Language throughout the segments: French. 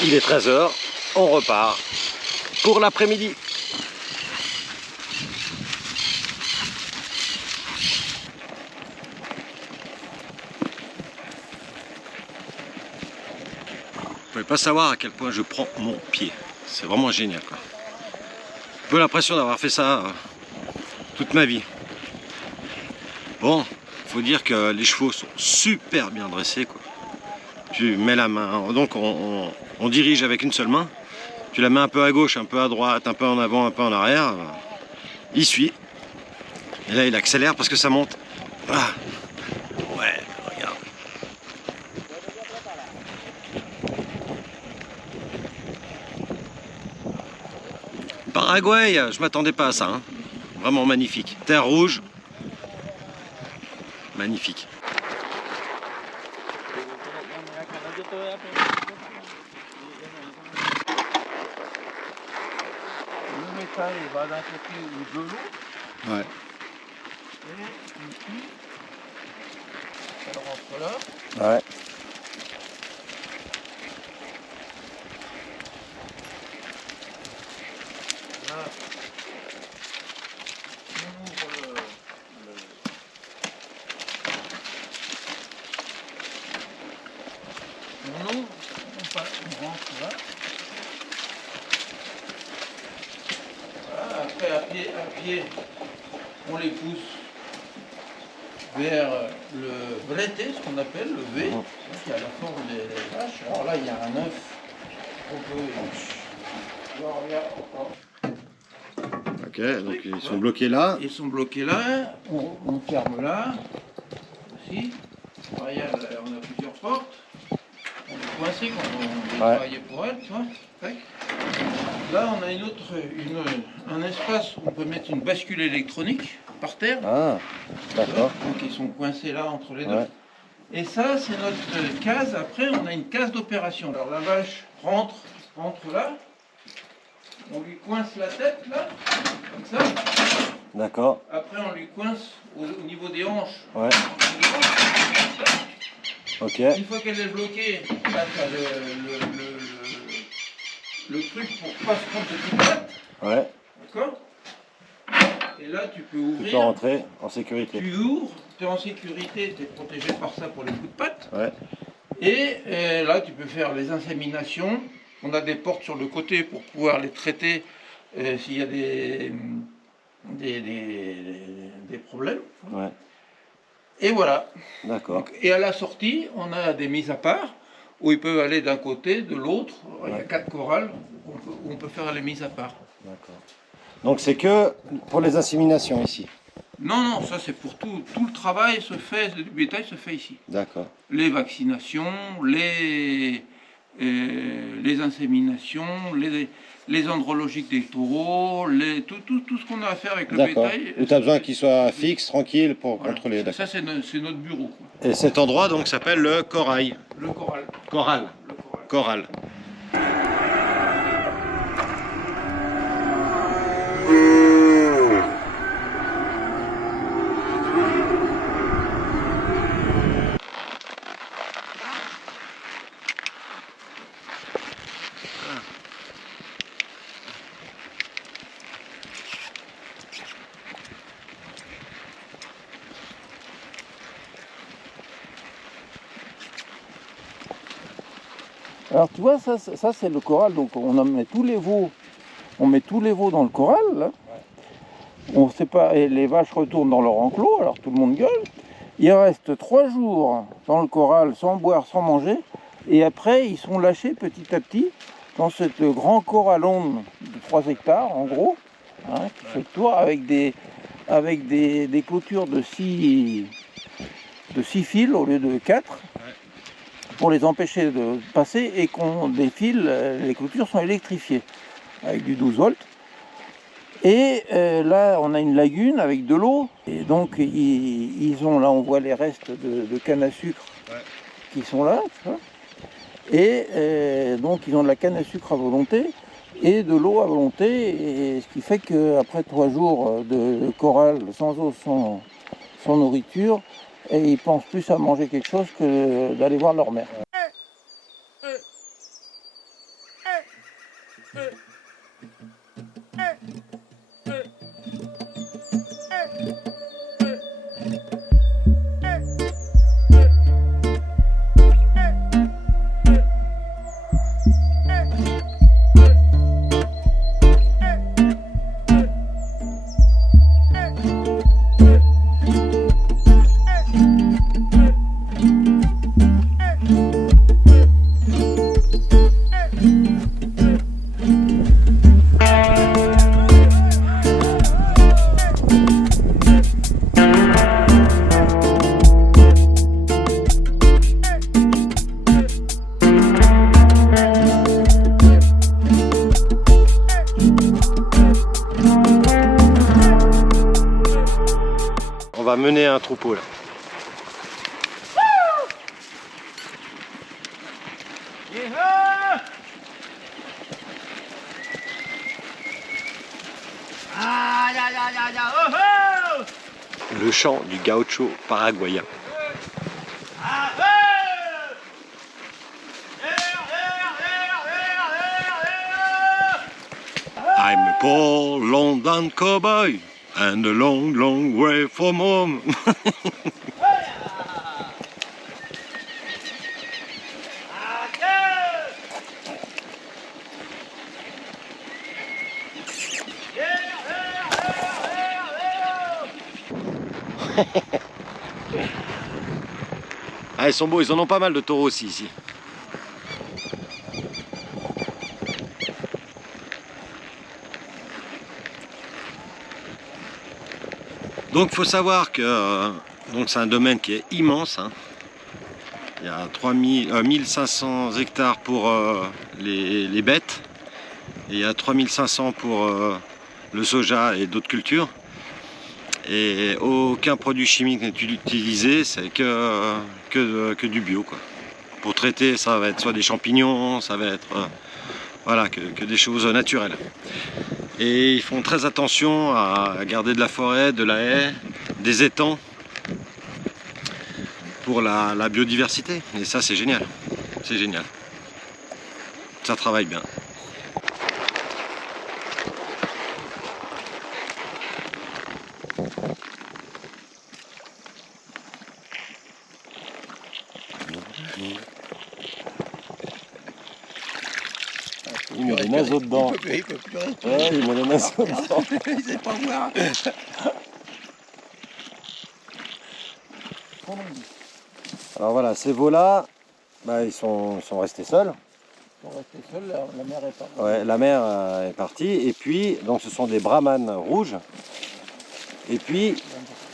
Il est 13 h, on repart pour l'après-midi. Vous pouvez pas savoir à quel point je prends mon pied. C'est vraiment génial, quoi. J'ai un peu l'impression d'avoir fait ça toute ma vie. Bon, faut dire que les chevaux sont super bien dressés, quoi. Tu mets la main, donc on dirige avec une seule main. Tu la mets un peu à gauche, un peu à droite, un peu en avant, un peu en arrière. Il suit. Et là, il accélère parce que ça monte. Ah. Ouais, regarde. Paraguay, je m'attendais pas à ça, hein. Vraiment magnifique. Terre rouge. Magnifique. Le métal il va d'un côté ou de l'autre. Ouais. Et ici, ça rentre là. Ouais. Là, on ouvre on ouvre, on rentre là. Voilà, après à pied, on les pousse vers le bretté, ce qu'on appelle le V, qui a la forme des vaches. Alors là, il y a un œuf qu'on peut... Alors, regarde. Ok, donc ils sont bloqués là. Ils sont bloqués là, on ferme là, aussi. Regarde, on a plusieurs portes. On est coincé quand on est travaillé pour elle, tu vois. Tac. Là, on a un espace où on peut mettre une bascule électronique par terre. Ah, d'accord. Donc ils sont coincés là entre les deux. Ouais. Et ça, c'est notre case. Après, on a une case d'opération. Alors la vache rentre là. On lui coince la tête là, comme ça. D'accord. Après, on lui coince au niveau des hanches. Ouais. Ok. Une fois qu'elle est bloquée, là, tu as le truc pour pas se prendre de coups de patte. Ouais. D'accord. Et là, tu peux ouvrir. Tu peux rentrer en sécurité. Tu ouvres, tu es en sécurité, tu es protégé par ça pour les coups de patte. Ouais. Et là, tu peux faire les inséminations. On a des portes sur le côté pour pouvoir les traiter s'il y a des problèmes. Ouais. Et voilà. D'accord. Et à la sortie, on a des mises à part où ils peuvent aller d'un côté, de l'autre. Il y a 4 corrals où on peut faire les mises à part. D'accord. Donc c'est que pour les inséminations ici. Non, non, ça c'est pour tout. Tout le travail se fait, du bétail se fait ici. D'accord. Les vaccinations, les inséminations, les andrologiques des taureaux, tout ce qu'on a à faire avec le bétail. Où tu as besoin qu'il soit fixe, tranquille pour contrôler. Ça c'est notre bureau. Quoi. Et cet endroit donc s'appelle le corail. Le corral. Corral. Le Corral. Alors tu vois, ça c'est le corral, donc on met tous les veaux, dans le corral, là. Ouais. On sait pas, et les vaches retournent dans leur enclos, alors tout le monde gueule. Il reste 3 jours dans le corral sans boire, sans manger, et après ils sont lâchés petit à petit dans ce grand corralon de 3 hectares en gros, hein, qui fait le tour avec des clôtures de 6 fils au lieu de 4. Pour les empêcher de passer et qu'on défile, les clôtures sont électrifiées avec du 12 volts. Et là, on a une lagune avec de l'eau. Et donc, ils ont, là, on voit les restes de canne à sucre qui sont là. Tu vois. Et donc, ils ont de la canne à sucre à volonté et de l'eau à volonté. Et ce qui fait qu'après 3 jours de corral sans eau, sans nourriture, et ils pensent plus à manger quelque chose que d'aller voir leur mère. On va mener un troupeau là. Le chant du gaucho paraguayen. I'm a poor London cowboy and a long, long way from home. Ah, ils sont beaux, ils en ont pas mal de taureaux aussi ici. Donc faut savoir que c'est un domaine qui est immense, hein. Il y a 1500 hectares pour les bêtes et il y a 3500 pour le soja et d'autres cultures. Et aucun produit chimique n'est utilisé, c'est que du bio, quoi. Pour traiter, ça va être soit des champignons, ça va être voilà, que des choses naturelles. Et ils font très attention à garder de la forêt, de la haie, des étangs pour la biodiversité. Et ça, c'est génial. C'est génial. Ça travaille bien. Il met des naseaux dedans. Il peut plus respirer. Ouais, il met des naseaux dedans. Il sait pas voir. Alors voilà, ces veaux-là, bah, ils sont restés seuls. Pour rester seul, la mère est pas. Ouais, la mère est partie. Et puis, donc ce sont des brahmanes rouges. Et puis,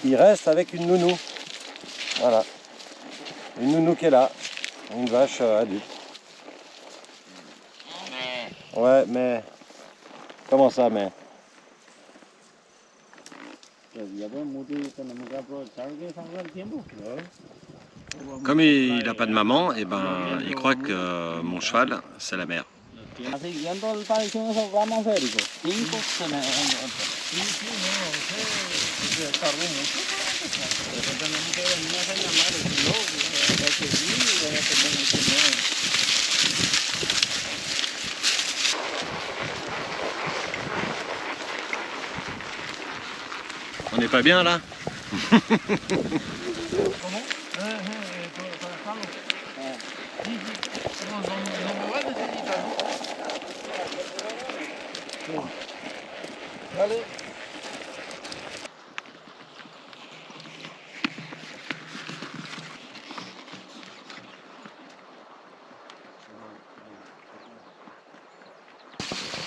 ils restent avec une nounou. Voilà. Une nounou qui est là. Une vache adulte. Ouais, mais... Comment ça, mais... Comme il n'a pas de maman, et ben, il croit que mon cheval, c'est la mère. On n'est pas bien là? Allez.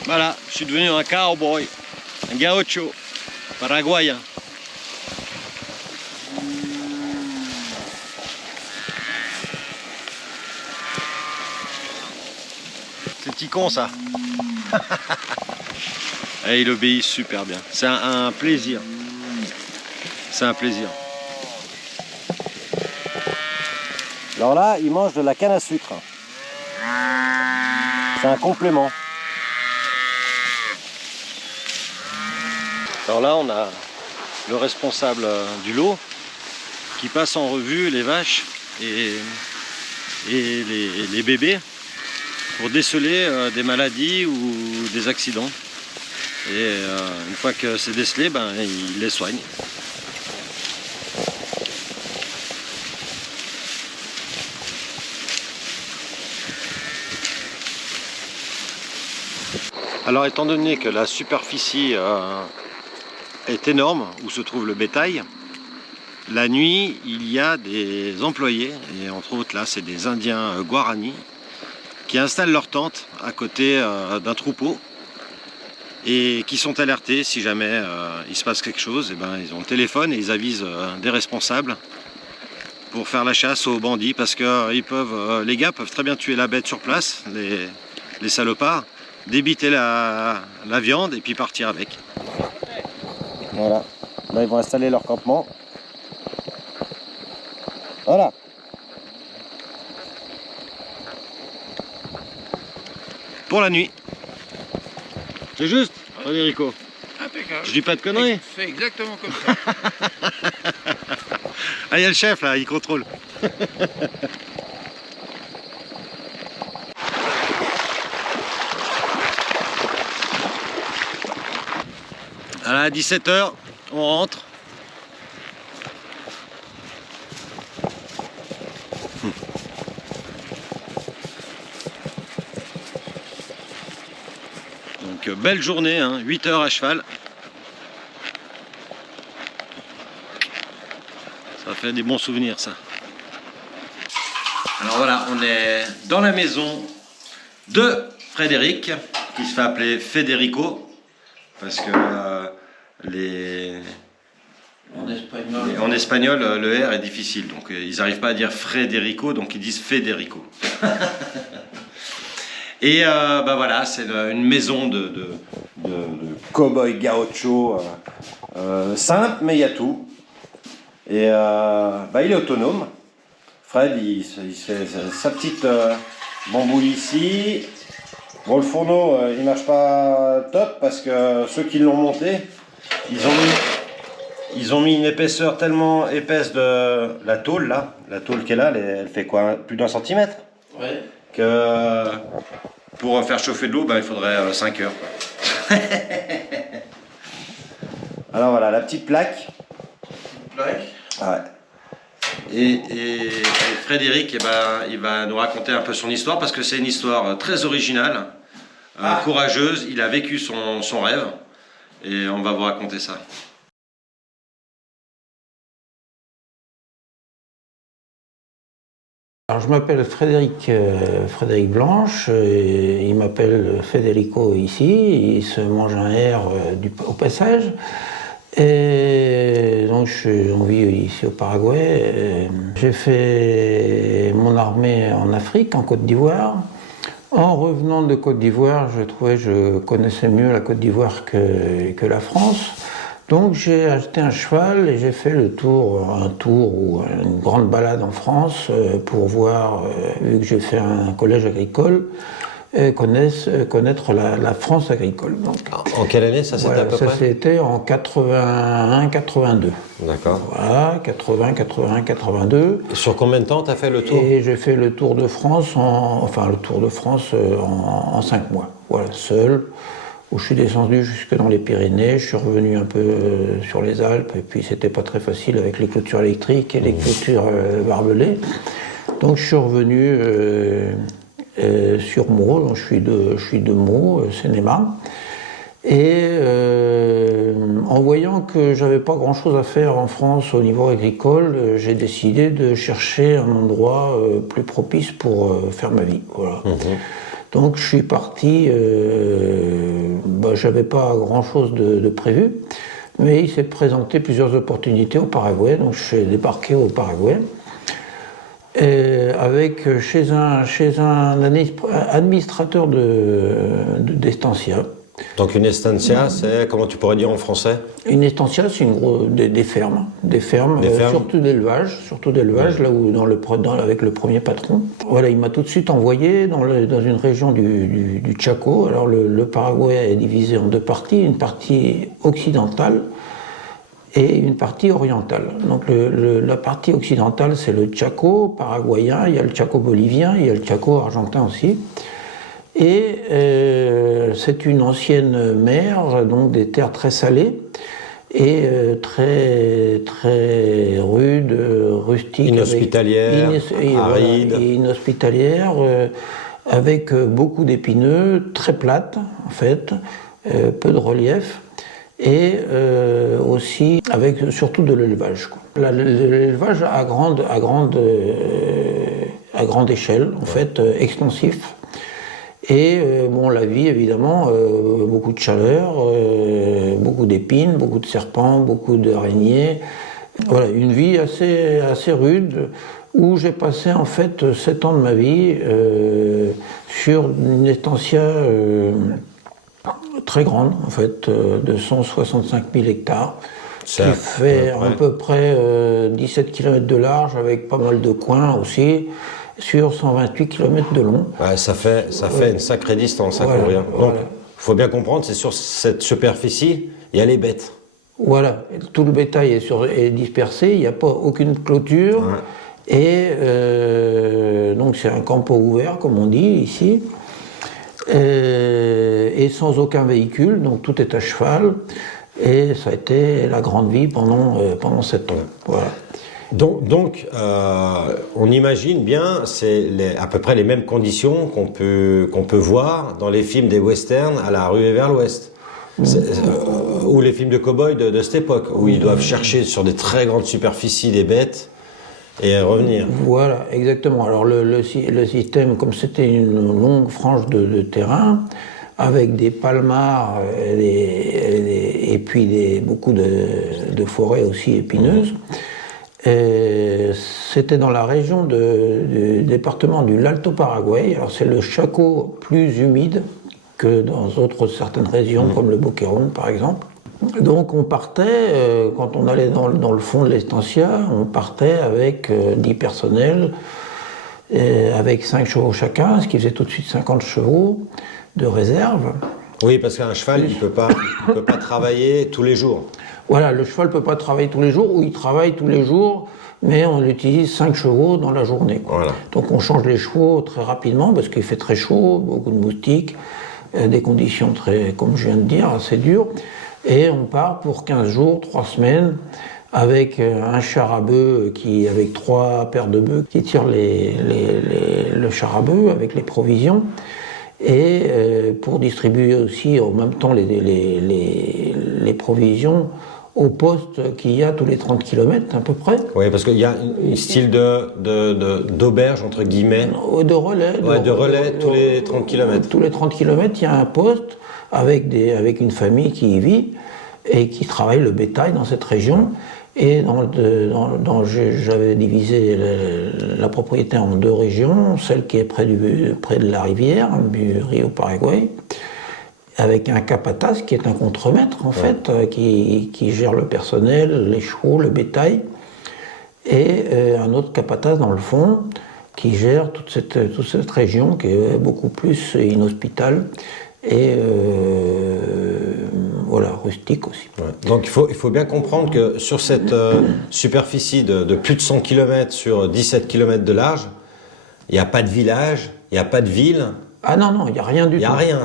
Voilà, je suis devenu un cowboy, un gaucho paraguayen. C'est petit con ça. Et il obéit super bien. C'est un plaisir. C'est un plaisir. Alors là, il mange de la canne à sucre. C'est un complément. Alors là, on a le responsable du lot. qui passe en revue les vaches et les bébés pour déceler des maladies ou des accidents. Et une fois que c'est décelé, ben, il les soigne. Alors étant donné que la superficie est énorme où se trouve le bétail, la nuit il y a des employés, et entre autres là c'est des Indiens Guarani, qui installent leur tente à côté d'un troupeau et qui sont alertés si jamais il se passe quelque chose. Et ben, ils ont le téléphone et ils avisent des responsables pour faire la chasse aux bandits, parce que les gars peuvent très bien tuer la bête sur place, les salopards, débiter la viande et puis partir avec. Voilà, là ils vont installer leur campement. Voilà. Pour la nuit. C'est juste, Federico? Impeccable. Je dis pas de conneries. C'est exactement comme ça. Ah, il y a le chef là, il contrôle. Alors à 17 h, on rentre. Donc belle journée, hein, 8 h à cheval. Ça fait des bons souvenirs ça. Alors voilà, on est dans la maison de Frédéric, qui se fait appeler Federico, parce que en espagnol, le R est difficile, donc ils n'arrivent pas à dire Federico, donc ils disent Federico. Et bah voilà, c'est une maison de cow-boy gaucho simple, mais il y a tout. Et bah, il est autonome. Fred, il se fait sa petite bamboule ici. Bon, le fourneau, il marche pas top parce que ceux qui l'ont monté, ils ont mis une épaisseur tellement épaisse de la tôle là. La tôle qui est là, elle fait quoi, plus d'1 centimètre? Ouais. Que pour faire chauffer de l'eau, ben, il faudrait 5 heures. Alors voilà, la petite plaque. Ouais. Et Frédéric, eh ben, il va nous raconter un peu son histoire, parce que c'est une histoire très originale, courageuse. Il a vécu son rêve et on va vous raconter ça. Alors, je m'appelle Frédéric Blanche, il m'appelle Federico ici, il se mange un R au passage. Et donc on vit ici au Paraguay. J'ai fait mon armée en Afrique, en Côte d'Ivoire. En revenant de Côte d'Ivoire, je connaissais mieux la Côte d'Ivoire que la France. Donc j'ai acheté un cheval et j'ai fait un tour ou une grande balade en France pour voir, vu que j'ai fait un collège agricole, connaître la France agricole. Donc, en quelle année ça c'était, voilà, à peu près? Ça c'était en 81-82. D'accord. Voilà, 80-82. Sur combien de temps tu as fait le tour? Et j'ai fait le Tour de France, en 5 mois. Voilà, seul. Où je suis descendu jusque dans les Pyrénées, je suis revenu un peu sur les Alpes, et puis c'était pas très facile avec les clôtures électriques et les clôtures barbelées. Donc je suis revenu sur Meaux, donc je suis de Meaux, Seine-et-Marne. Et en voyant que j'avais pas grand chose à faire en France au niveau agricole, j'ai décidé de chercher un endroit plus propice pour faire ma vie. Voilà. Donc je suis parti, j'avais pas grand chose de prévu, mais il s'est présenté plusieurs opportunités au Paraguay, donc je suis débarqué au Paraguay. Chez un administrateur d'estancia. Donc une estancia, c'est, comment tu pourrais dire en français? Une estancia, c'est des fermes. Des fermes. Surtout d'élevage, ouais. Là où avec le premier patron. Voilà, il m'a tout de suite envoyé dans une région du Chaco. Alors le Paraguay est divisé en deux parties, une partie occidentale et une partie orientale. Donc la partie occidentale, c'est le Chaco paraguayen, il y a le Chaco bolivien, il y a le Chaco argentin aussi. Et c'est une ancienne mer, donc des terres très salées et très rudes, rustiques. Inhospitalière, aride. Voilà, inhospitalière, avec beaucoup d'épineux, très plates en fait, peu de relief. Et aussi avec surtout de l'élevage. L'élevage à grande échelle, en fait, extensif. Et bon, la vie, évidemment, beaucoup de chaleur, beaucoup d'épines, beaucoup de serpents, beaucoup d'araignées. Voilà, une vie assez rude, où j'ai passé en fait 7 ans de ma vie sur une estancia très grande, en fait, de 165 000 hectares, qui fait à peu près 17 km de large, avec pas mal de coins aussi, sur 128 km de long. Ouais, ça fait une sacrée distance à couvrir. Donc, il faut bien comprendre, c'est sur cette superficie, il y a les bêtes. Voilà, tout le bétail est dispersé, il n'y a pas aucune clôture, et donc c'est un campo ouvert, comme on dit ici. Et sans aucun véhicule, donc tout est à cheval, et ça a été la grande vie pendant 7 ans. Voilà. Donc on imagine bien, c'est à peu près les mêmes conditions qu'on peut voir dans les films des westerns à la ruée vers l'ouest. Ou les films de cow-boys de cette époque, où ils doivent chercher sur des très grandes superficies des bêtes et revenir. Voilà, exactement. Alors le système, comme c'était une longue frange de terrain, avec des palmars et puis beaucoup de forêts aussi épineuses, c'était dans la région du département du l'Alto Paraguay. Alors c'est le Chaco plus humide que dans certaines régions, comme le Boquerón par exemple. Donc on partait, quand on allait dans le fond de l'estancia, on partait avec 10 personnels, avec 5 chevaux chacun, ce qui faisait tout de suite 50 chevaux de réserve. Oui, parce qu'un cheval, il peut pas travailler tous les jours. Voilà, le cheval ne peut pas travailler tous les jours, ou il travaille tous les jours, mais on utilise 5 chevaux dans la journée. Voilà. Donc on change les chevaux très rapidement, parce qu'il fait très chaud, beaucoup de moustiques, des conditions très, comme je viens de dire, assez dures. Et on part pour 15 jours, 3 semaines, avec un char à bœufs avec 3 paires de bœufs qui tirent le char à bœufs avec les provisions. Et pour distribuer aussi en même temps les provisions au poste qu'il y a tous les 30 km à peu près. Oui, parce qu'il y a un style d'auberge, entre guillemets. De relais. De relais tous les 30 km. Tous les 30 km, il y a un poste avec une famille qui y vit et qui travaille le bétail dans cette région. Et j'avais divisé la propriété en 2 régions, celle qui est près de la rivière, du Rio Paraguay, avec un capataz qui est un contremaître en fait, qui gère le personnel, les chevaux, le bétail, et un autre capataz dans le fond qui gère toute cette région qui est beaucoup plus inhospitale et voilà, rustique aussi. Ouais. Donc il faut bien comprendre que sur cette superficie de plus de 100 km sur 17 km de large, il n'y a pas de village, il n'y a pas de ville. Ah non, il n'y a rien du tout. Il n'y a rien.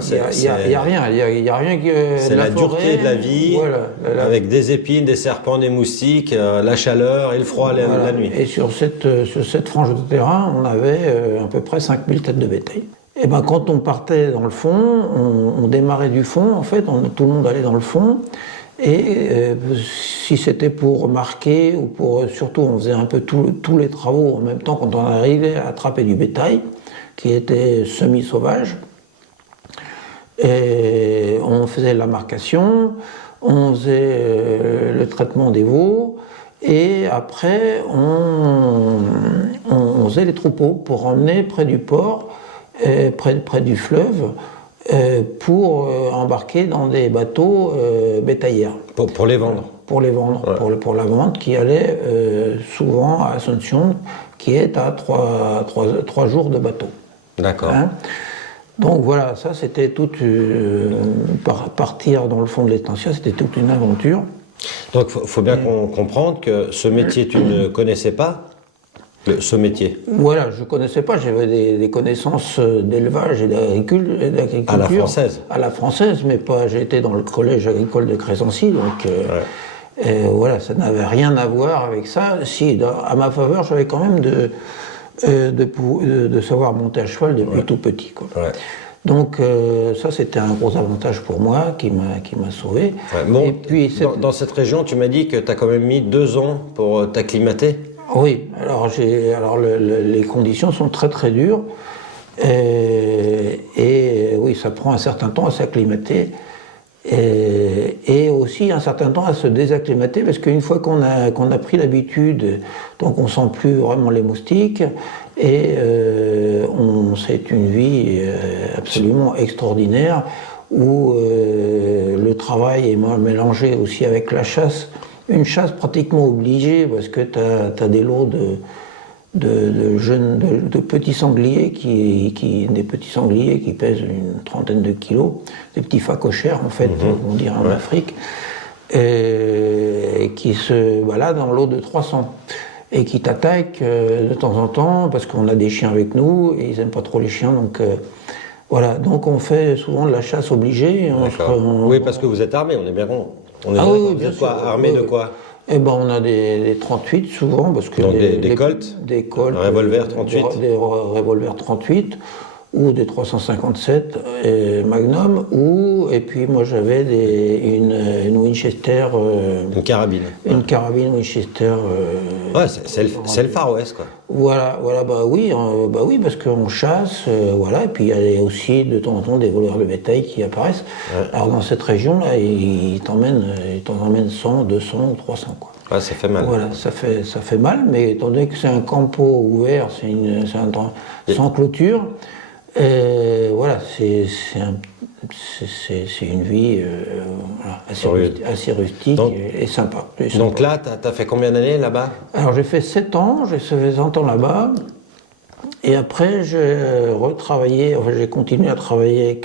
Il n'y a rien que. C'est la dureté de la vie, voilà, avec des épines, des serpents, des moustiques, la chaleur et le froid la nuit. Et sur cette frange de terrain, on avait à peu près 5000 têtes de bétail. Et ben quand on partait dans le fond, on démarrait du fond, en fait, tout le monde allait dans le fond. Et si c'était pour marquer, ou surtout on faisait un peu tous les travaux en même temps quand on arrivait à attraper du bétail, qui était semi-sauvage. Et on faisait la marcation, on faisait le traitement des veaux, et après on faisait les troupeaux pour emmener près du port, près du fleuve, pour embarquer dans des bateaux bétaillières. Pour les vendre. Pour les vendre, ouais. pour la vente qui allait souvent à Asunción, qui est à 3 jours de bateau. D'accord. Hein? Donc voilà, ça c'était partir dans le fond de l'Estancia, c'était toute une aventure. Donc il faut bien comprendre que ce métier, tu ne connaissais pas ce métier. Voilà, je ne connaissais pas, j'avais des connaissances d'élevage et d'agriculture. À la française. À la française, mais pas. J'ai été dans le collège agricole de Crésancy, donc voilà, ça n'avait rien à voir avec ça. Si, à ma faveur, j'avais quand même de savoir monter à cheval depuis tout petit, quoi. Ouais. Donc ça, c'était un gros avantage pour moi qui m'a sauvé. Ouais, bon, et puis, dans cette région, tu m'as dit que tu as quand même mis 2 ans pour t'acclimater. Oui, alors les conditions sont très très dures et oui, ça prend un certain temps à s'acclimater et aussi un certain temps à se désacclimater parce qu'une fois qu'on a pris l'habitude, donc on sent plus vraiment les moustiques et c'est une vie absolument extraordinaire où le travail est mélangé aussi avec la chasse. Une chasse pratiquement obligée parce que tu as des lots de petits sangliers des petits sangliers qui pèsent une 30aine de kilos, des petits phacochères en fait, on dirait en Afrique, et qui se baladent dans l'eau de 300 et qui t'attaquent de temps en temps parce qu'on a des chiens avec nous et ils n'aiment pas trop les chiens, donc voilà, donc on fait souvent de la chasse obligée. Oui, parce que vous êtes armés, on est bien rond. Oui, bien sûr. Armé de quoi? Eh ben, on a des 38 souvent, parce que donc des Colts, des Colts, un revolver 38, des revolvers 38 ou des 357 Magnum, et puis moi j'avais une Winchester, une carabine. Une carabine Winchester. Ouais, c'est le Far West, quoi. Voilà, bah oui, parce qu'on chasse, voilà, et puis il y a aussi de temps en temps des voleurs de bétail qui apparaissent. Ouais. Alors dans cette région-là, ils t'en emmènent 100, 200 ou 300, quoi. Ouais, ça fait mal. Voilà, ça fait mal, mais étant donné que c'est un campo ouvert, sans clôture, voilà, c'est une vie assez rustique et sympa. Donc là, tu as fait combien d'années là-bas? Alors j'ai fait 7 ans, j'ai fait 20 ans là-bas, et après j'ai continué à travailler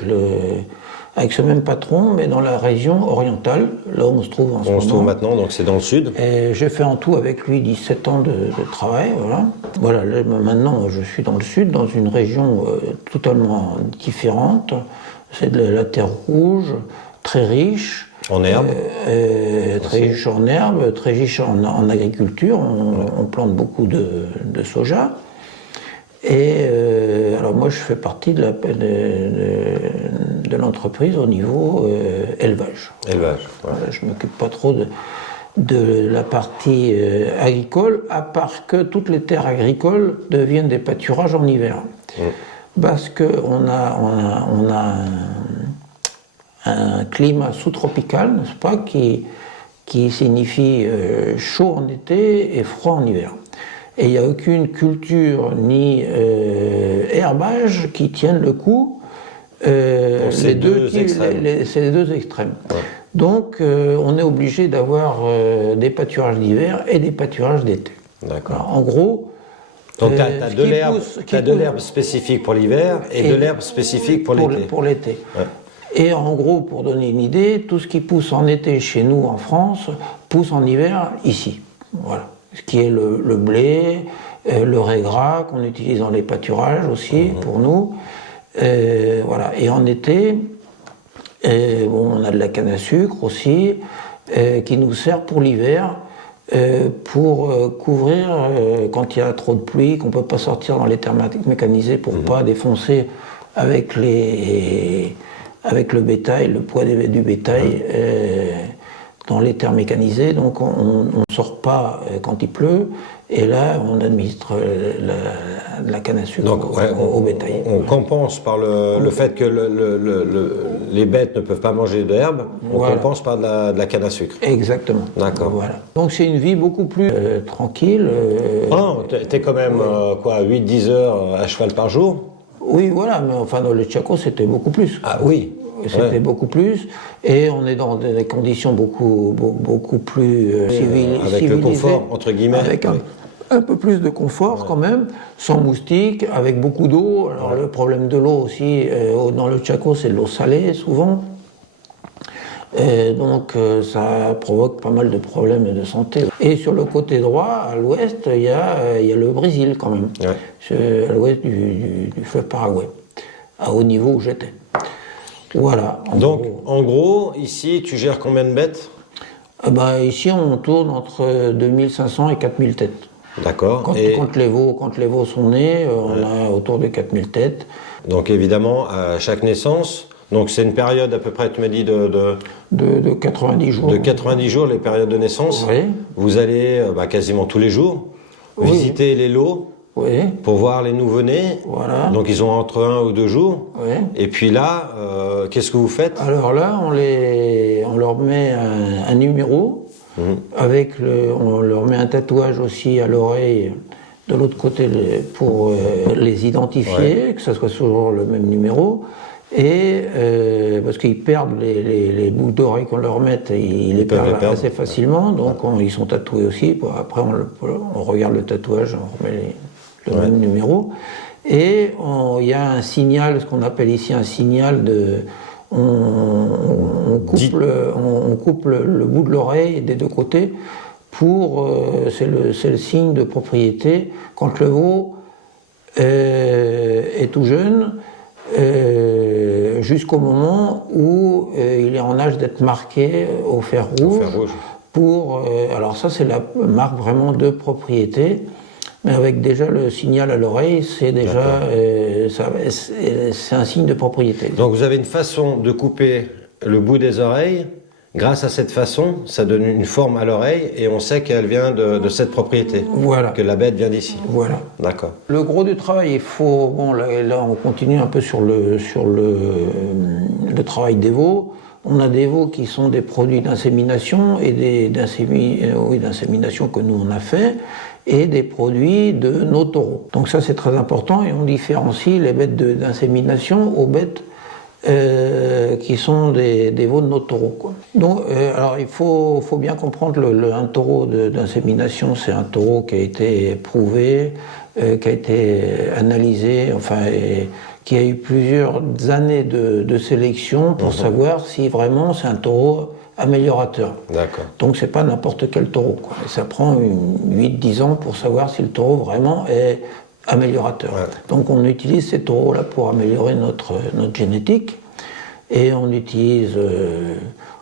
avec ce même patron, mais dans la région orientale, là où on se trouve en ce moment. On se trouve maintenant, donc c'est dans le sud. Et j'ai fait en tout avec lui 17 ans de travail, voilà. Voilà, là, maintenant je suis dans le sud, dans une région totalement différente. C'est de la terre rouge, très riche. En herbe. Très riche en herbe, très riche en agriculture. On plante beaucoup de soja. Et alors moi je fais partie de l'entreprise au niveau élevage. Élevage, ouais. Voilà, je ne m'occupe pas trop de la partie agricole, à part que toutes les terres agricoles deviennent des pâturages en hiver. Parce qu'on a un climat sous-tropical, n'est-ce pas, qui signifie chaud en été et froid en hiver. Et il n'y a aucune culture ni herbage qui tienne le coup. C'est les deux extrêmes. Ouais. Donc on est obligé d'avoir des pâturages d'hiver et des pâturages d'été. D'accord. En gros. Donc tu as de l'herbe spécifique pour l'hiver et de l'herbe spécifique pour l'été. Pour l'été. Ouais. Et en gros, pour donner une idée, tout ce qui pousse en été chez nous en France pousse en hiver ici. Voilà. Ce qui est le blé, le régras qu'on utilise dans les pâturages aussi pour nous. Voilà. Et en été, on a de la canne à sucre aussi qui nous sert pour l'hiver. Pour couvrir quand il y a trop de pluie, qu'on ne peut pas sortir dans les terres mécanisées pour ne pas défoncer avec le bétail, le poids du bétail dans les terres mécanisées. Donc on ne sort pas quand il pleut et là on administre la canne à sucre au bétail. On compense par le fait que les bêtes ne peuvent pas manger d'herbe, on compense par de la canne à sucre. Exactement. D'accord. Voilà. Donc c'est une vie beaucoup plus tranquille. T'es quand même 8-10 heures à cheval par jour? Oui, voilà, mais enfin dans le Chaco c'était beaucoup plus. Ah oui. C'était beaucoup plus, et on est dans des conditions beaucoup plus civilisées. Avec le confort, entre guillemets. Avec un peu plus de confort quand même, sans moustiques, avec beaucoup d'eau. Alors le problème de l'eau aussi, dans le Chaco, c'est de l'eau salée souvent. Et donc ça provoque pas mal de problèmes de santé. Et sur le côté droit, à l'ouest, il y a le Brésil quand même, à l'ouest du fleuve Paraguay, à haut niveau où j'étais. Voilà. Donc, en gros, ici, tu gères combien de bêtes? Ici, on tourne entre 2500 et 4000 têtes. D'accord. Quand les veaux sont nés, on a autour de 4000 têtes. Donc, évidemment, à chaque naissance, donc c'est une période à peu près, tu m'as dit, de 90 jours. De 90 jours, les périodes de naissance. Oui. Vous allez quasiment tous les jours visiter les lots. Oui. Pour voir les nouveau-nés. Voilà. Donc ils ont entre 1 ou 2 jours. Oui. Et puis là, qu'est-ce que vous faites? Alors là, on leur met un numéro, on leur met un tatouage aussi à l'oreille de l'autre côté pour les identifier, que ce soit toujours le même numéro. Et parce qu'ils perdent les boucles d'oreilles qu'on leur met, ils les perdent assez facilement, donc ils sont tatoués aussi. Après, on regarde le tatouage, on remet le même numéro. Et il y a un signal, ce qu'on appelle ici un signal de... On coupe le bout de l'oreille des deux côtés pour... c'est le signe de propriété. Quand le veau est tout jeune, jusqu'au moment où il est en âge d'être marqué au fer rouge. Alors ça, c'est la marque vraiment de propriété. Mais avec déjà le signal à l'oreille, c'est déjà c'est un signe de propriété. Donc vous avez une façon de couper le bout des oreilles. Grâce à cette façon, ça donne une forme à l'oreille et on sait qu'elle vient de cette propriété. Voilà. Que la bête vient d'ici. Voilà. D'accord. Le gros du travail, il faut... Bon, là on continue un peu sur le travail des veaux. On a des veaux qui sont des produits d'insémination et d'insémination que nous on a fait, et des produits de nos taureaux. Donc ça c'est très important et on différencie les bêtes d'insémination aux bêtes qui sont des veaux de nos taureaux, quoi. Donc, alors il faut bien comprendre un taureau d'insémination, c'est un taureau qui a été prouvé, qui a été analysé, qui a eu plusieurs années de sélection pour savoir si vraiment c'est un taureau améliorateur. D'accord. Donc c'est pas n'importe quel taureau, quoi. Et ça prend 8-10 ans pour savoir si le taureau vraiment est améliorateur. Ouais. Donc on utilise ces taureaux-là pour améliorer notre génétique et on utilise,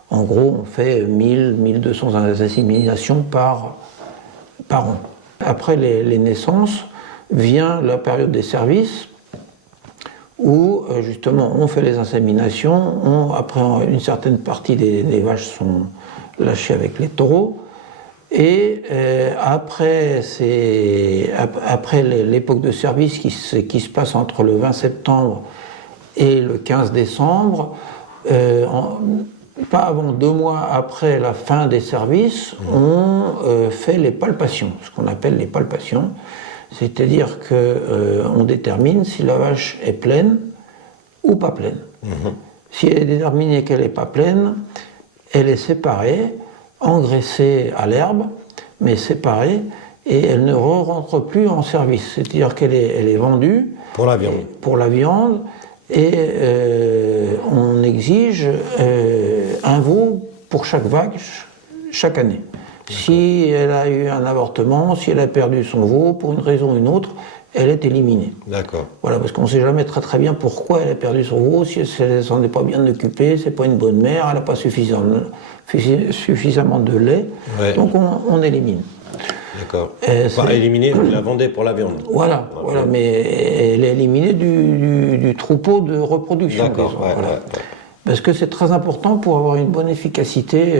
en gros, on fait 1000-1200 inséminations par an. Après les naissances vient la période des services où justement on fait les inséminations, après une certaine partie des vaches sont lâchées avec les taureaux. Et après l'époque de service qui se passe entre le 20 septembre et le 15 décembre, pas avant 2 mois après la fin des services, on fait les palpations, ce qu'on appelle les palpations. C'est-à-dire qu'on détermine si la vache est pleine ou pas pleine. Si elle est déterminée qu'elle n'est pas pleine, elle est séparée, engraissée à l'herbe, mais séparée, et elle ne rentre plus en service. C'est-à-dire qu'elle est vendue pour la viande. Pour la viande, et on exige un veau pour chaque vache chaque année. Si elle a eu un avortement, si elle a perdu son veau, pour une raison ou une autre, elle est éliminée. D'accord. Voilà, parce qu'on ne sait jamais très bien pourquoi elle a perdu son veau, si elle ne s'en est pas bien occupée, c'est pas une bonne mère, elle n'a pas suffisamment de lait, donc on élimine. D'accord. Pas éliminer, vous la vendez pour la viande. Voilà, mais elle est éliminée du troupeau de reproduction. D'accord, Parce que c'est très important pour avoir une bonne efficacité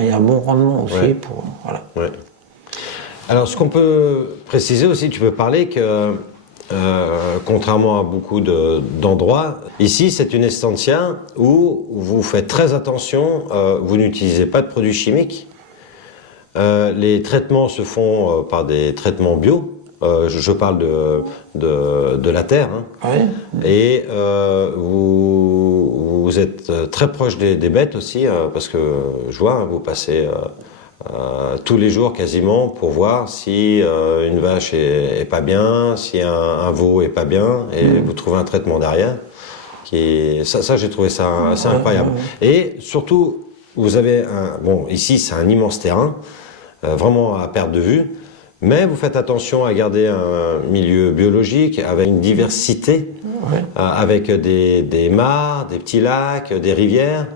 et un bon rendement aussi. Alors, ce qu'on peut préciser aussi, tu peux parler que, contrairement à beaucoup d'endroits, ici, c'est une estancia où vous faites très attention, vous n'utilisez pas de produits chimiques. Les traitements se font par des traitements bio. Je parle de la terre. Et vous êtes très proche des bêtes aussi, parce que je vois, vous passez tous les jours quasiment pour voir si une vache est pas bien, si un veau est pas bien, et vous trouvez un traitement derrière. Ça j'ai trouvé ça assez incroyable. Et surtout, vous avez bon, ici c'est un immense terrain, vraiment à perte de vue, mais vous faites attention à garder un milieu biologique avec une diversité, avec des mares, des petits lacs, des rivières,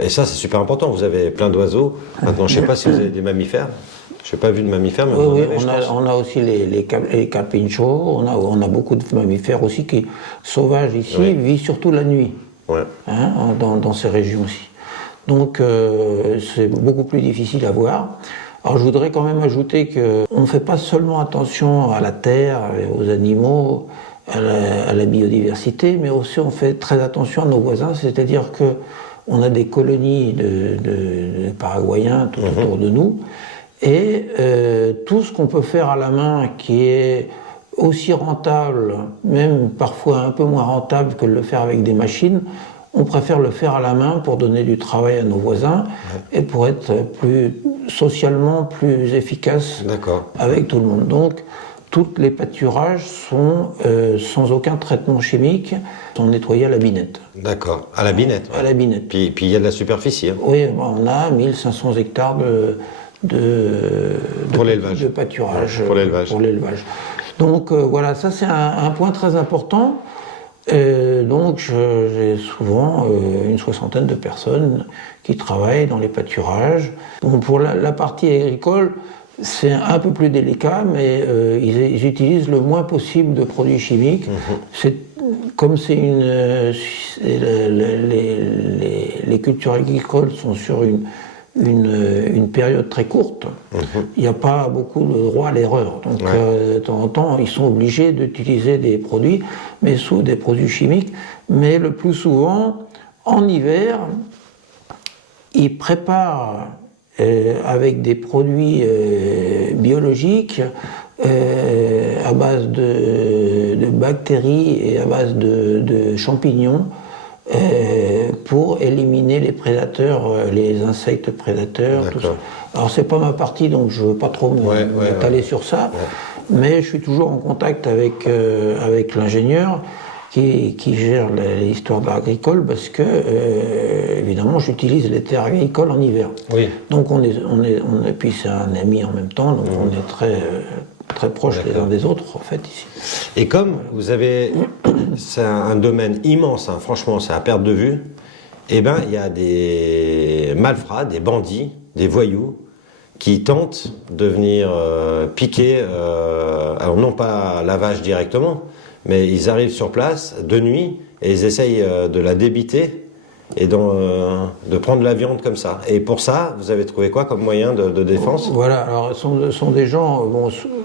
et ça c'est super important. Vous avez plein d'oiseaux. Maintenant, je ne sais pas si vous avez des mammifères. Je n'ai pas vu de mammifères, mais oui, on a aussi les carpinchos, on a beaucoup de mammifères aussi qui sauvages ici, vivent surtout la nuit, dans ces régions-ci. Donc c'est beaucoup plus difficile à voir. Alors je voudrais quand même ajouter qu'on ne fait pas seulement attention à la terre, aux animaux, à la biodiversité, mais aussi on fait très attention à nos voisins, c'est-à-dire qu'on a des colonies de Paraguayens tout autour de nous, et tout ce qu'on peut faire à la main qui est aussi rentable, même parfois un peu moins rentable que de le faire avec des machines, on préfère le faire à la main pour donner du travail à nos voisins et pour être socialement plus efficace avec tout le monde. Donc, tous les pâturages sont sans aucun traitement chimique, sont nettoyés à la binette. D'accord, à la binette. À la binette. Puis il y a de la superficie. Oui, on a 1500 hectares pour l'élevage. De pâturage. Pour l'élevage. Donc voilà, ça c'est un point très important. Donc j'ai souvent une soixantaine de personnes qui travaillent dans les pâturages. Bon, pour la partie agricole, c'est un peu plus délicat, mais ils utilisent le moins possible de produits chimiques. Comme les cultures agricoles sont sur une période très courte, il n'y a pas beaucoup de droit à l'erreur. Donc de temps en temps, ils sont obligés d'utiliser des produits, mais sous des produits chimiques. Mais le plus souvent, en hiver, ils préparent avec des produits biologiques à base de bactéries et à base de champignons pour éliminer les prédateurs, les insectes prédateurs, tout ça. Alors c'est pas ma partie, donc je veux pas trop m'étaler sur ça, mais je suis toujours en contact avec l'ingénieur qui gère l'histoire agricole, parce que évidemment j'utilise les terres agricoles en hiver. Donc puis c'est un ami en même temps, donc on est très proches les uns des autres en fait ici. Et comme vous avez, c'est un domaine immense, franchement c'est à perte de vue, et ben il y a des malfrats, des bandits, des voyous qui tentent de venir piquer, alors non pas la vache directement, mais ils arrivent sur place de nuit et ils essayent de la débiter et de prendre la viande comme ça. Et pour ça, vous avez trouvé quoi comme moyen de défense? Voilà, alors ce sont des gens,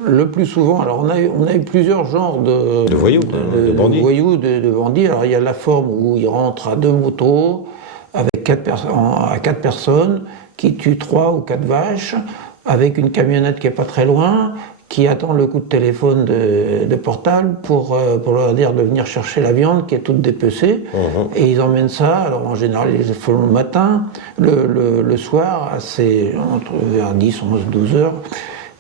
le plus souvent, alors on a eu plusieurs genres de voyous, de bandits. De voyous, de bandits. Alors il y a la forme où ils rentrent à 2 motos, avec 4 personnes, qui tuent 3 ou 4 vaches, avec une camionnette qui est pas très loin, qui attend le coup de téléphone de portable pour leur dire de venir chercher la viande qui est toute dépecée. Et ils emmènent ça, alors en général ils le font le matin, le soir, vers 10, 11, 12 heures,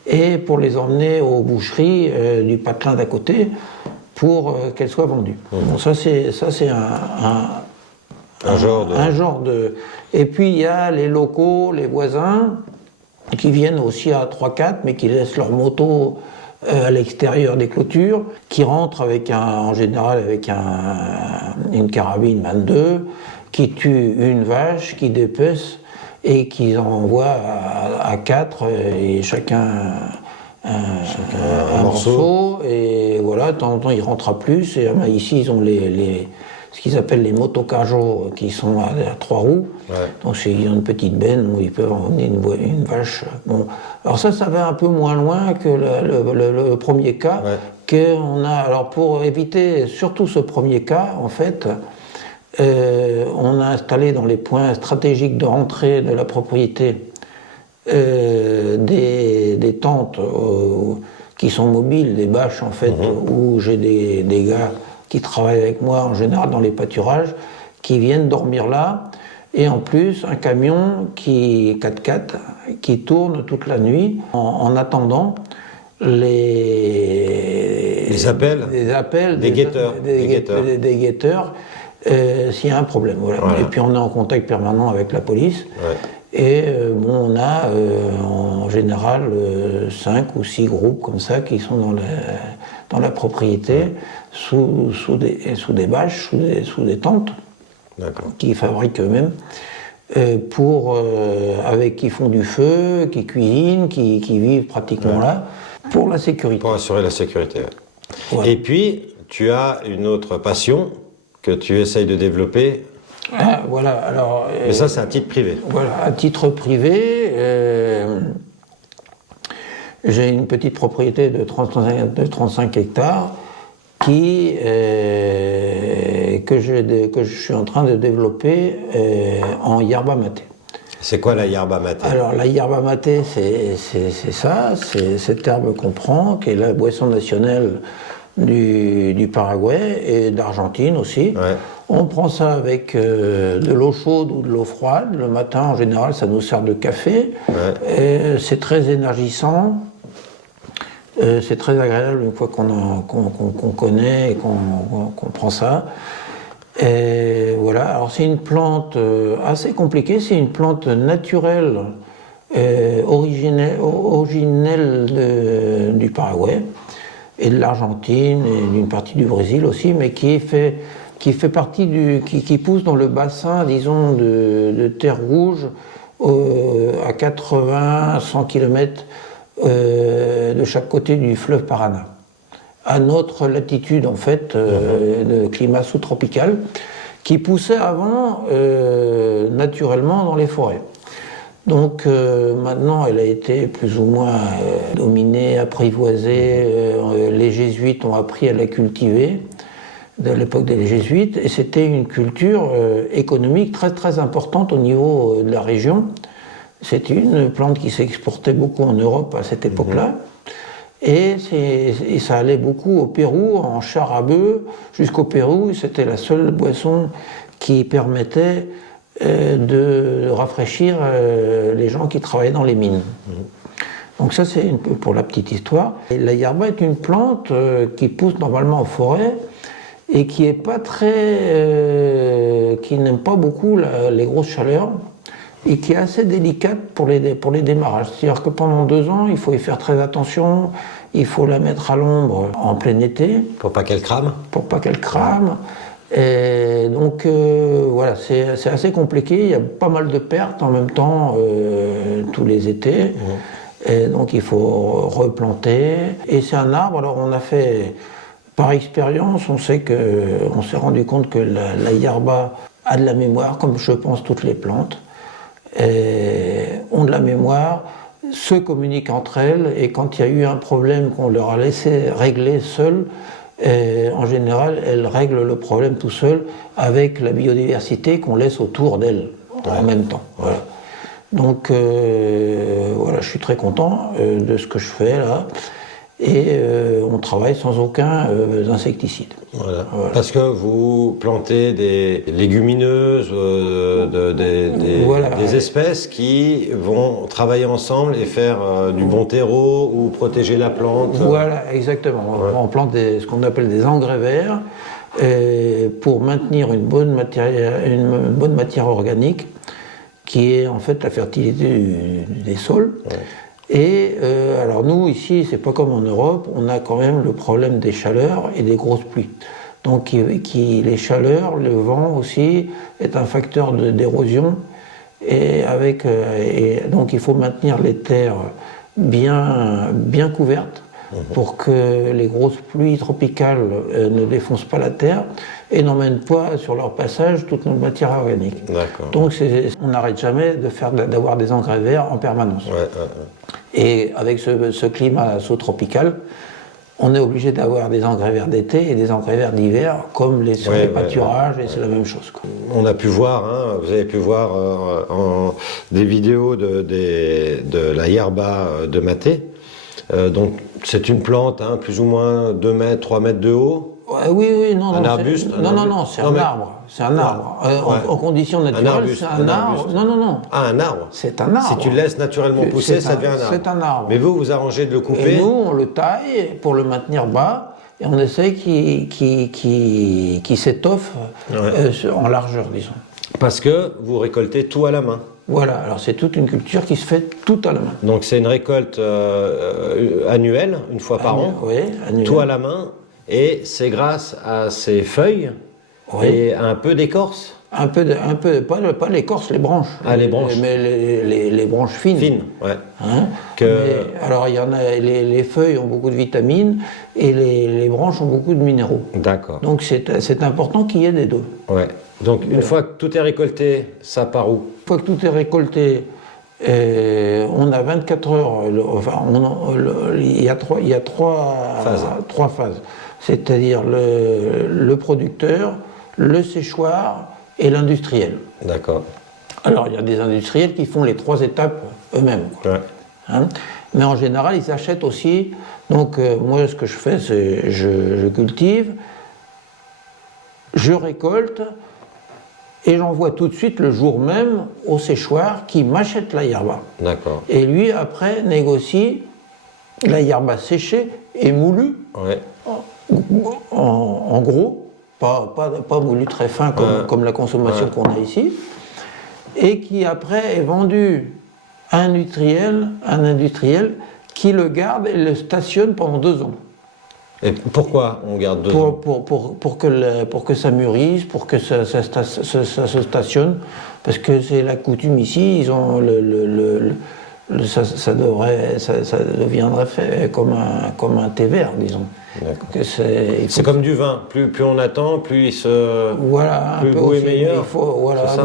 et pour les emmener aux boucheries du patelin d'à côté pour qu'elles soient vendues. Bon, ça c'est un genre de... Et puis il y a les locaux, les voisins, qui viennent aussi à 3-4, mais qui laissent leur moto à l'extérieur des clôtures, qui rentrent en général avec une carabine 22, qui tue une vache, qui dépece, et qui envoie à 4, et chacun un morceau, et voilà, de temps en temps il rentre à plus, et ici ils ont ce qu'ils appellent les motocajo, qui sont à 3 roues. Donc ils ont une petite benne où ils peuvent emmener une vache. Bon, alors ça va un peu moins loin que le premier cas qu'on a. Alors pour éviter surtout ce premier cas, en fait, on a installé dans les points stratégiques de rentrée de la propriété des tentes qui sont mobiles, des bâches en fait, où j'ai des gars qui travaillent avec moi en général dans les pâturages, qui viennent dormir là, et en plus un camion 4x4 qui tourne toute la nuit en attendant les appels des guetteurs. Des guetteurs s'il y a un problème. Voilà. Voilà. Et puis on est en contact permanent avec la police. Ouais. Et bon, on a en général 5 ou 6 groupes comme ça qui sont dans la propriété, sous des bâches, sous des tentes, qu'ils fabriquent eux-mêmes, qui font du feu, qui cuisinent, qui vivent pratiquement là, pour la sécurité. Pour assurer la sécurité. Ouais. Ouais. Et puis, tu as une autre passion que tu essayes de développer. Ah, voilà, alors... Mais ça, c'est à titre privé. Voilà, à titre privé, j'ai une petite propriété de 35 hectares que je suis en train de développer en yerba mate. C'est quoi la yerba mate? Alors la yerba mate, c'est ça, c'est cette herbe qu'on prend, qui est la boisson nationale du Paraguay et d'Argentine aussi. Ouais. On prend ça avec de l'eau chaude ou de l'eau froide. Le matin, en général, ça nous sert de café. Ouais. C'est très énergisant. C'est très agréable une fois qu'on connaît et qu'on prend ça. Et voilà. Alors c'est une plante assez compliquée. C'est une plante naturelle, originelle du Paraguay et de l'Argentine et d'une partie du Brésil aussi, mais qui fait partie qui pousse dans le bassin, disons, de terre rouge à 80-100 km de chaque côté du fleuve Paraná. À notre latitude, en fait, de climat sous-tropical, qui poussait avant naturellement dans les forêts. Donc maintenant, elle a été plus ou moins dominée, apprivoisée. Les jésuites ont appris à la cultiver de l'époque des jésuites, et c'était une culture économique très très importante au niveau de la région. C'était une plante qui s'exportait beaucoup en Europe à cette époque-là, et ça allait beaucoup au Pérou, en char à bœuf, jusqu'au Pérou. C'était la seule boisson qui permettait de rafraîchir les gens qui travaillaient dans les mines. Donc ça, c'est un peu pour la petite histoire. Et la yerba est une plante qui pousse normalement en forêt, et qui est pas qui n'aime pas beaucoup les grosses chaleurs, et qui est assez délicate pour les démarrages. C'est-à-dire que pendant 2 ans, il faut y faire très attention, il faut la mettre à l'ombre en plein été. Pour pas qu'elle crame? Pour pas qu'elle crame. Et donc voilà, c'est assez compliqué, il y a pas mal de pertes en même temps tous les étés. Et donc il faut replanter. Et c'est un arbre, alors on a fait... Par expérience, on s'est rendu compte que la yerba a de la mémoire, comme je pense toutes les plantes, ont de la mémoire, se communiquent entre elles, et quand il y a eu un problème qu'on leur a laissé régler seules, en général, elles règlent le problème tout seules avec la biodiversité qu'on laisse autour d'elles en même temps. Voilà. Donc voilà, je suis très content de ce que je fais là. Et on travaille sans aucun insecticide. Voilà. Parce que vous plantez des légumineuses, des espèces qui vont travailler ensemble et faire du bon terreau ou protéger la plante. Voilà, exactement. On plante ce qu'on appelle des engrais verts pour maintenir une bonne matière organique qui est en fait la fertilité des sols. Ouais. Et alors nous, ici, c'est pas comme en Europe, on a quand même le problème des chaleurs et des grosses pluies. Donc les chaleurs, le vent aussi, est un facteur d'érosion. Et donc il faut maintenir les terres bien couvertes pour que les grosses pluies tropicales ne défoncent pas la terre et n'emmènent pas sur leur passage toute notre matière organique. Donc on n'arrête jamais d'avoir des engrais verts en permanence. Et avec ce climat sous-tropical, on est obligé d'avoir des engrais verts d'été et des engrais verts d'hiver, comme sur les pâturages, et c'est la même chose. On a pu voir, vous avez pu voir des vidéos de la yerba de maté. Donc c'est une plante, plus ou moins 2 mètres, 3 mètres de haut. Oui, non. Un arbuste? Non, c'est un arbre. C'est un arbre. En conditions naturelles, c'est un arbre. Non. Ah, un arbre? C'est un arbre. Si tu le laisses naturellement pousser, ça devient un arbre. C'est un arbre. Mais vous arrangez de le couper? Et nous, on le taille pour le maintenir bas et on essaie qu'il s'étoffe en largeur, disons. Parce que vous récoltez tout à la main. Voilà, alors c'est toute une culture qui se fait tout à la main. Donc c'est une récolte annuelle, une fois par an, Oui, annuelle. tout à la main, et c'est grâce à ces feuilles et à un peu d'écorce. Un peu, pas l'écorce, les branches. Ah, les branches. Mais les branches fines. Fines, ouais. Hein, alors, il y en a, les feuilles ont beaucoup de vitamines et les branches ont beaucoup de minéraux. D'accord. Donc, c'est important qu'il y ait des deux. Ouais. Donc, une fois que tout est récolté, ça part où? Une fois que tout est récolté, on a 24 heures. Il y a trois phases. C'est-à-dire le producteur, le séchoir et l'industriel. D'accord. Alors, il y a des industriels qui font les 3 étapes eux-mêmes. Ouais. Hein, mais en général, ils achètent aussi. Donc, moi, ce que je fais, c'est je cultive, je récolte et j'envoie tout de suite le jour même au séchoir qui m'achète la yerba. D'accord. Et lui, après, négocie la yerba séchée et moulue Ouais. en gros. Pas moulu très fin comme la consommation qu'on a ici, et qui après est vendu à un industriel qui le garde et le stationne pendant 2 ans. Et pourquoi on garde 2 ans? Pour que ça mûrisse, pour que ça se stationne, parce que c'est la coutume ici, ils ont ça deviendrait fait comme un thé vert, disons. C'est comme du vin, plus on attend, plus il se... Voilà, plus un le peu goût est aussi, meilleur.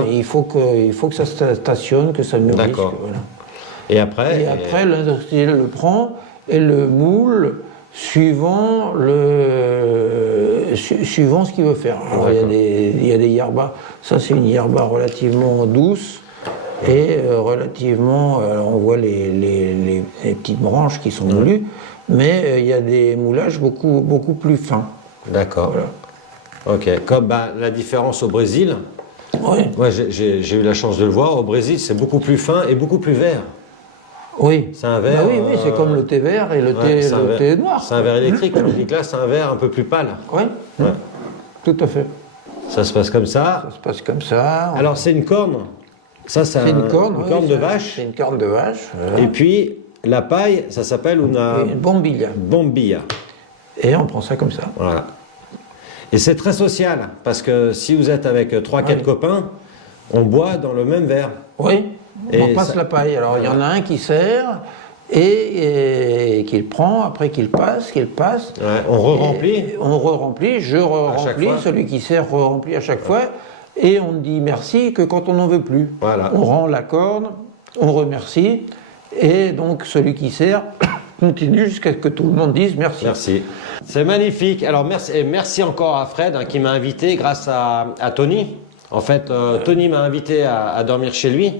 mais il faut que ça stationne, que ça mûrisse. D'accord. Voilà. Et après L'industriel le prend et le moule suivant ce qu'il veut faire. Alors il y a des yerbas, ça c'est une yerba relativement douce et relativement, on voit les petites branches qui sont moulues, mais il y a des moulages beaucoup plus fins. D'accord. Voilà. Ok. Comme la différence au Brésil, moi j'ai eu la chance de le voir, au Brésil c'est beaucoup plus fin et beaucoup plus vert. Oui. C'est un verre. Oui, c'est comme le thé vert et le thé noir. C'est un verre électrique, tandis que là c'est un verre un peu plus pâle. Oui, tout à fait. Ça se passe comme ça. Ça se passe comme ça. Alors c'est une corne. Ça c'est une corne de vache. C'est une corne de vache. Et puis la paille, ça s'appelle une bombilla. Bombilla. Et on prend ça comme ça. Voilà. Et c'est très social, parce que si vous êtes avec 3-4 copains, on boit dans le même verre. Oui, on passe la paille. Alors il y en a un qui sert et qu'il prend, après qu'il passe. Ouais, on re-remplit. On re-remplit, je re-remplis, celui qui sert re-remplit à chaque fois. Et on ne dit merci que quand on n'en veut plus. Voilà. On rend la corne, on remercie, et donc celui qui sert continue jusqu'à ce que tout le monde dise merci. Merci. C'est magnifique. Alors merci encore à Fred qui m'a invité grâce à Tony. En fait, Tony m'a invité à dormir chez lui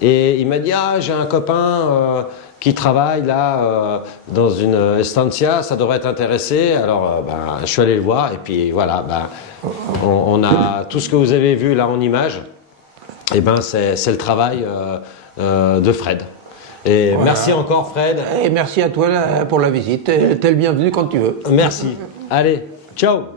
et il m'a dit j'ai un copain qui travaille là dans une estancia, ça devrait t'intéresser. Alors je suis allé le voir et puis voilà, on a tout ce que vous avez vu là en image. Et c'est le travail de Fred. Et voilà. Merci encore Fred. Et merci à toi pour la visite. T'es le bienvenu quand tu veux. Merci. Allez, ciao.